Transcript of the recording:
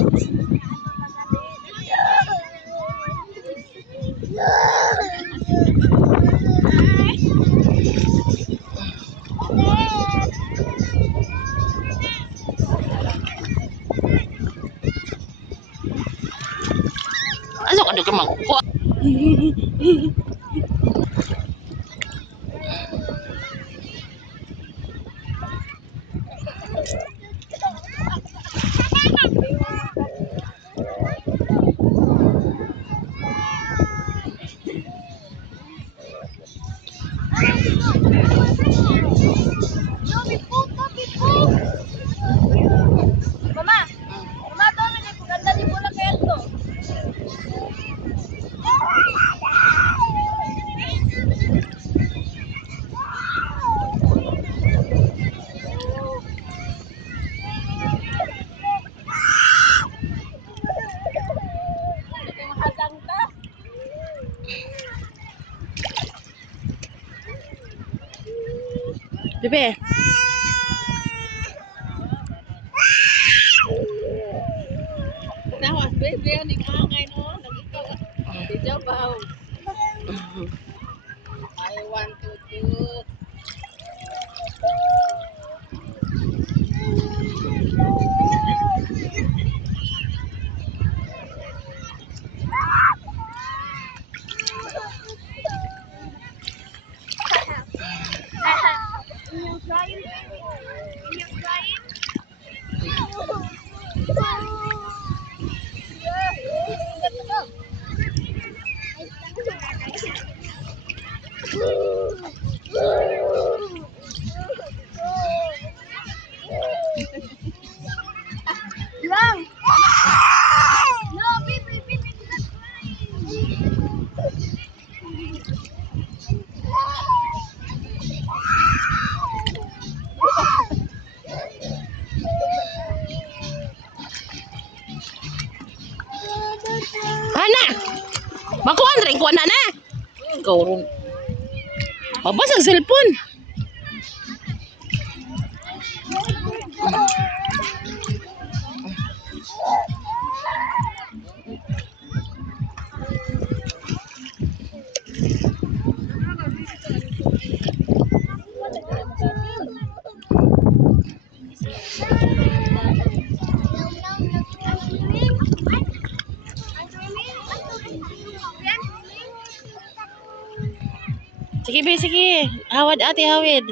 Ano ka doon magkukuha? Bebe. Nawas bebe ning angay no nagikaw. Video baw. I want to do. Ana! Makuha rin ko na na. Ikaw ron. Mabas ang cellphone. Sige, be, sige. Hawad ate, hawid.